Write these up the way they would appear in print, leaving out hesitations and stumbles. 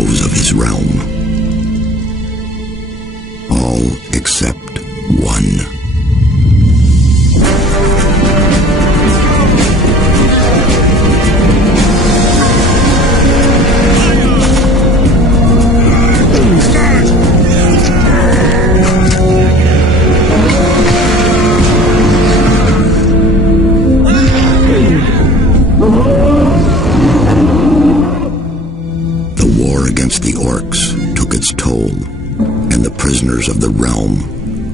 those of his realm. All except one. The orcs took its toll, and the prisoners of the realm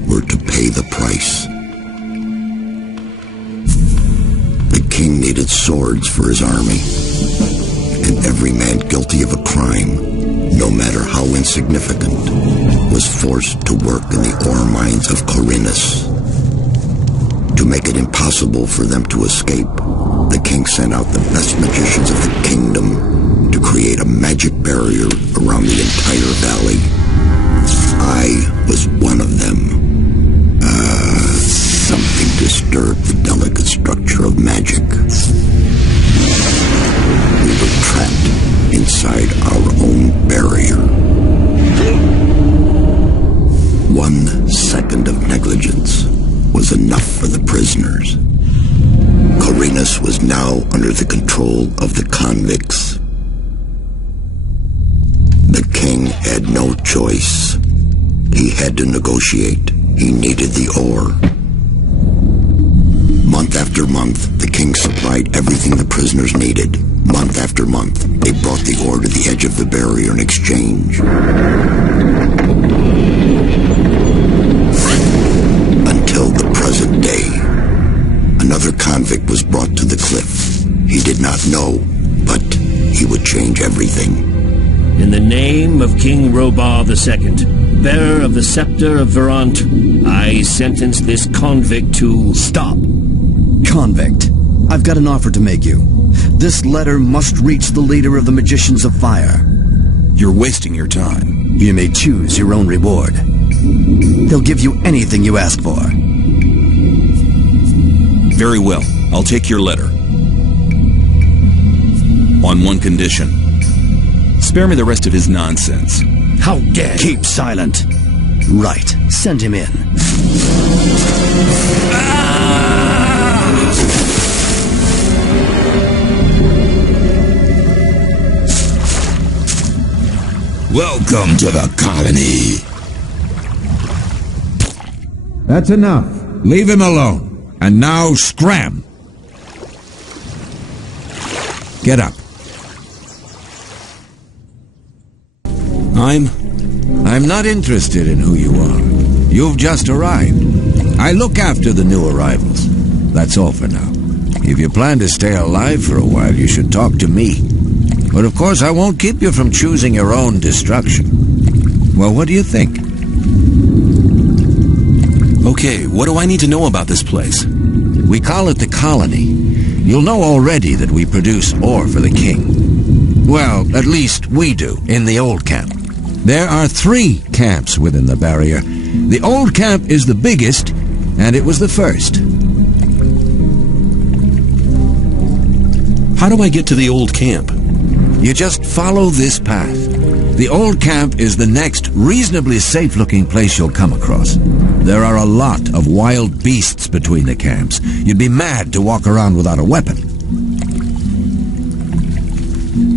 were to pay the price. The king needed swords for his army, and every man guilty of a crime, no matter how insignificant, was forced to work in the ore mines of Corinus. To make it impossible for them to escape, the king sent out the best magicians of the kingdom to create a magic barrier around the entire valley. I was one of them. Something disturbed the delicate structure of magic. We were trapped inside our own barrier. 1 second of negligence was enough for the prisoners. Corinus was now under the control of the convicts. The king had no choice. He had to negotiate. He needed the ore. Month after month, the king supplied everything the prisoners needed. Month after month, they brought the ore to the edge of the barrier in exchange. Until the present day. Another convict was brought to the cliff. He did not know, but he would change everything. In the name of King Robah II, bearer of the scepter of Verant, I sentence this convict to... Stop! Convict, I've got an offer to make you. This letter must reach the leader of the Magicians of Fire. You're wasting your time. You may choose your own reward. They'll give you anything you ask for. Very well, I'll take your letter. On one condition. Spare me the rest of his nonsense. How dare you! Keep silent. Right. Send him in. Welcome to the colony. That's enough. Leave him alone. And now scram. Get up. I'm not interested in who you are. You've just arrived. I look after the new arrivals. That's all for now. If you plan to stay alive for a while, you should talk to me. But of course, I won't keep you from choosing your own destruction. Well, what do you think? Okay, what do I need to know about this place? We call it the colony. You'll know already that we produce ore for the king. Well, at least we do, in the old camp. There are 3 camps within the barrier. The old camp is the biggest, and it was the first. How do I get to the old camp? You just follow this path. The old camp is the next reasonably safe-looking place you'll come across. There are a lot of wild beasts between the camps. You'd be mad to walk around without a weapon.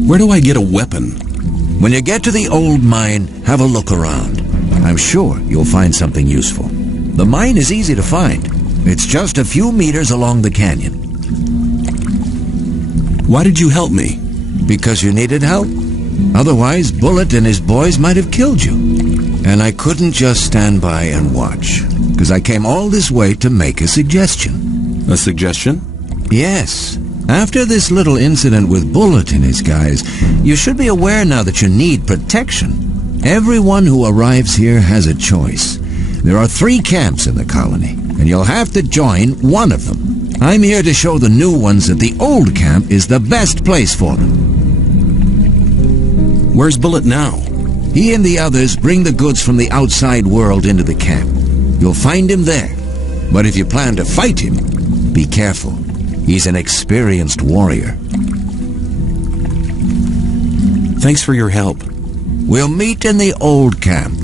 Where do I get a weapon? When you get to the old mine, have a look around. I'm sure you'll find something useful. The mine is easy to find. It's just a few meters along the canyon. Why did you help me? Because you needed help. Otherwise, Bullet and his boys might have killed you. And I couldn't just stand by and watch, because I came all this way to make a suggestion. A suggestion? Yes. After this little incident with Bullet and his guys, you should be aware now that you need protection. Everyone who arrives here has a choice. There are 3 camps in the colony, and you'll have to join one of them. I'm here to show the new ones that the old camp is the best place for them. Where's Bullet now? He and the others bring the goods from the outside world into the camp. You'll find him there. But if you plan to fight him, be careful. He's an experienced warrior. Thanks for your help. We'll meet in the old camp.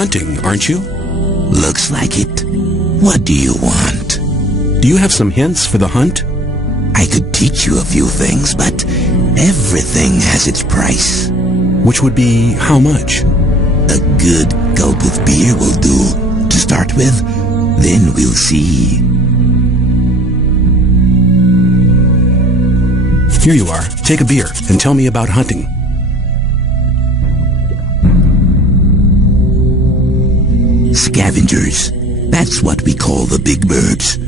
hunting, aren't you? Looks like it. What do you want? Do you have some hints for the hunt? I could teach you a few things, but everything has its price. Which would be how much? A good gulp of beer will do to start with. Then we'll see. Here you are. Take a beer and tell me about hunting. Scavengers. That's what we call the big birds.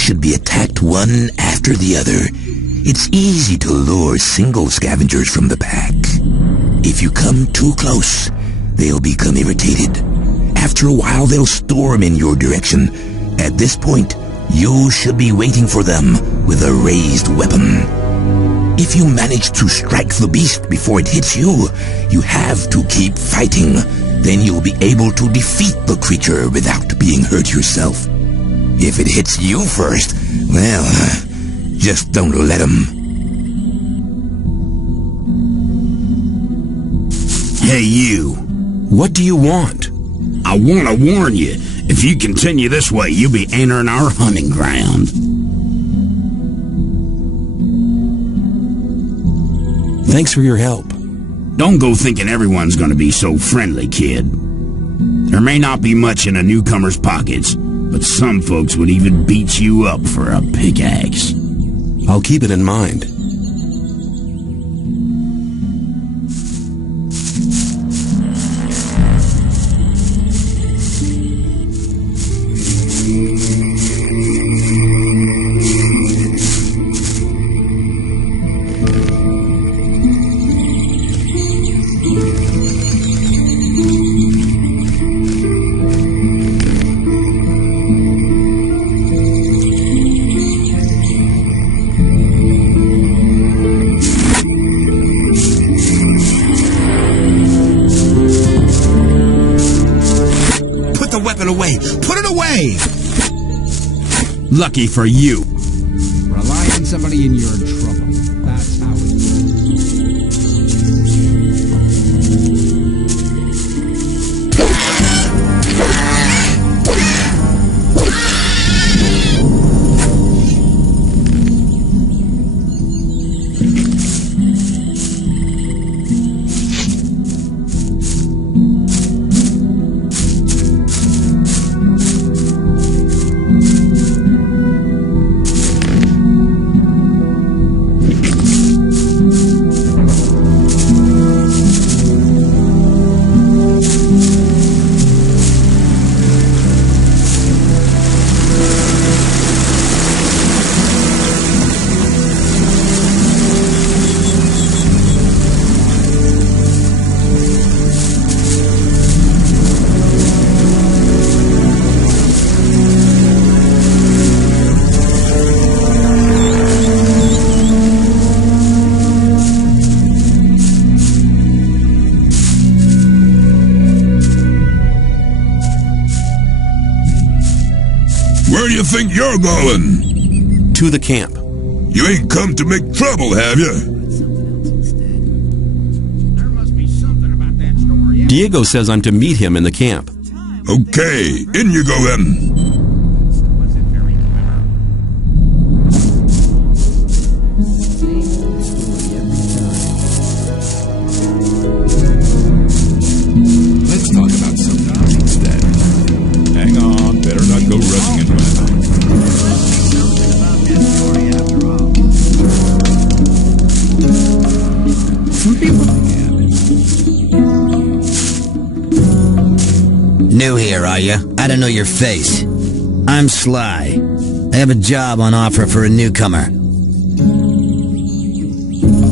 Should be attacked one after the other. It's easy to lure single scavengers from the pack. If you come too close, they'll become irritated. After a while, they'll storm in your direction. At this point, you should be waiting for them with a raised weapon. If you manage to strike the beast before it hits you, you have to keep fighting. Then you'll be able to defeat the creature without being hurt yourself. If it hits you first, well, just don't let him. Hey, you. What do you want? I want to warn you. If you continue this way, you'll be entering our hunting ground. Thanks for your help. Don't go thinking everyone's going to be so friendly, kid. There may not be much in a newcomer's pockets, but some folks would even beat you up for a pickaxe. I'll keep it in mind. Away. Put it away! Lucky for you. Rely on somebody and you're in trouble. That's how it Where do you think you're going? To the camp. You ain't come to make trouble, have you? Diego says I'm to meet him in the camp. Okay, in you go then. Let's talk about something else instead. Hang on, better not go rushing into anything. Some people... New here, are you? I don't know your face. I'm Sly. I have a job on offer for a newcomer.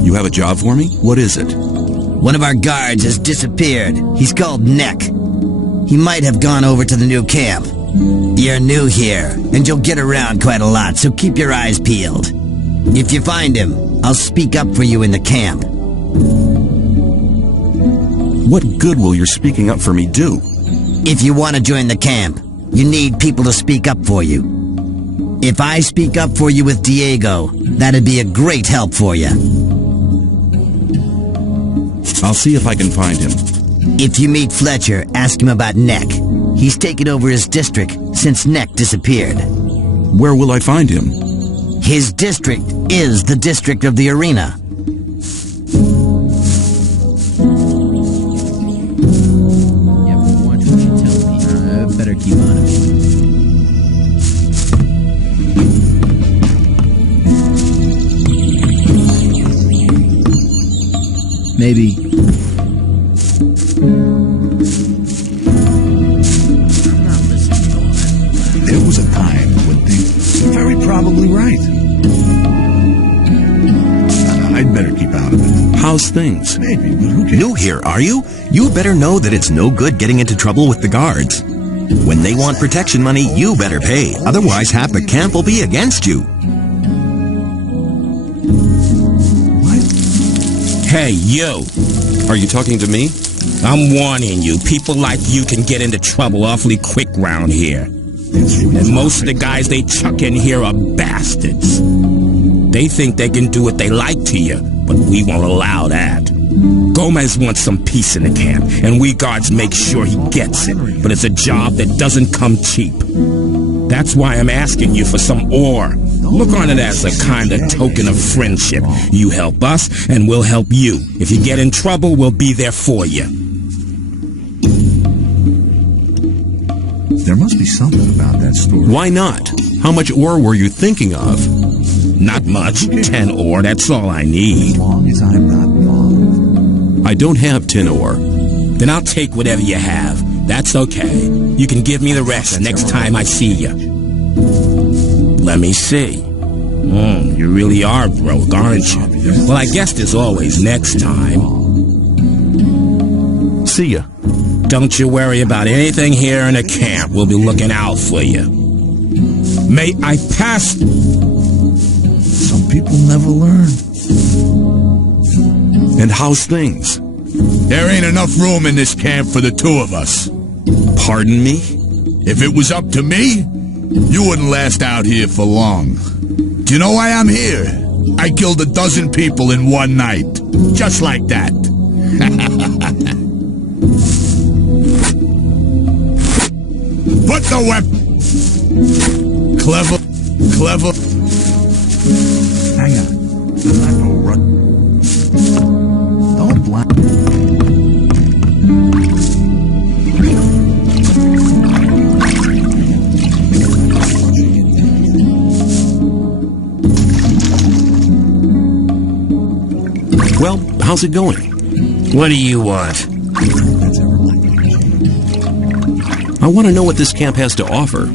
You have a job for me? What is it? One of our guards has disappeared. He's called Neck. He might have gone over to the new camp. You're new here, and you'll get around quite a lot, so keep your eyes peeled. If you find him, I'll speak up for you in the camp. What good will your speaking up for me do? If you want to join the camp, you need people to speak up for you. If I speak up for you with Diego, that'd be a great help for you. I'll see if I can find him. If you meet Fletcher, ask him about Neck. He's taken over his district since Neck disappeared. Where will I find him? His district is the district of the arena. You have to watch what you tell people. Better keep on it. Maybe. There was a time when things were very probably right. how's things? New here, are you? You better know that it's no good getting into trouble with the guards. When they want protection money, you better pay. Otherwise, half the camp will be against you. Hey, you. Are you talking to me? I'm warning you. People like you can get into trouble awfully quick round here. And most of the guys they chuck in here are bastards. They think they can do what they like to you, but we won't allow that. Gomez wants some peace in the camp, and we guards make sure he gets it. But it's a job that doesn't come cheap. That's why I'm asking you for some ore. Look on it as a kind of token of friendship. You help us, and we'll help you. If you get in trouble, we'll be there for you. There must be something about that story. Why not? How much ore were you thinking of? Not much. 10 ore, that's all I need. As long as I'm not wrong. I don't have 10 ore. Then I'll take whatever you have. That's okay. You can give me the rest next time I see you. Let me see. You really are broke, aren't you? Well, I guess there's always next time. See ya. Don't you worry about anything here in the camp. We'll be looking out for you. May I pass? Some people never learn. And how's things? There ain't enough room in this camp for the two of us. Pardon me? If it was up to me, you wouldn't last out here for long. Do you know why I'm here? I killed 12 people in one night. Just like that. Put the weapon. Clever. Hang on. I'm not gonna run. Don't blind. Well, how's it going? What do you want? I want to know what this camp has to offer.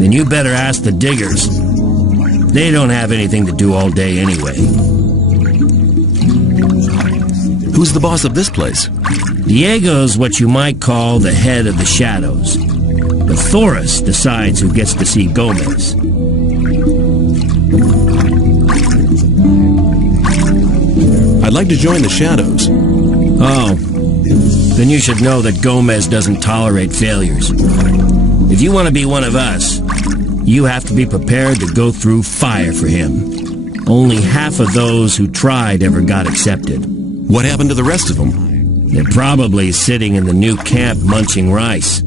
Then you better ask the diggers. They don't have anything to do all day anyway. Who's the boss of this place? Diego's what you might call the head of the shadows. But Thoris decides who gets to see Gomez. I'd like to join the shadows. Oh, then you should know that Gomez doesn't tolerate failures. If you want to be one of us, you have to be prepared to go through fire for him. Only half of those who tried ever got accepted. What happened to the rest of them? They're probably sitting in the new camp munching rice.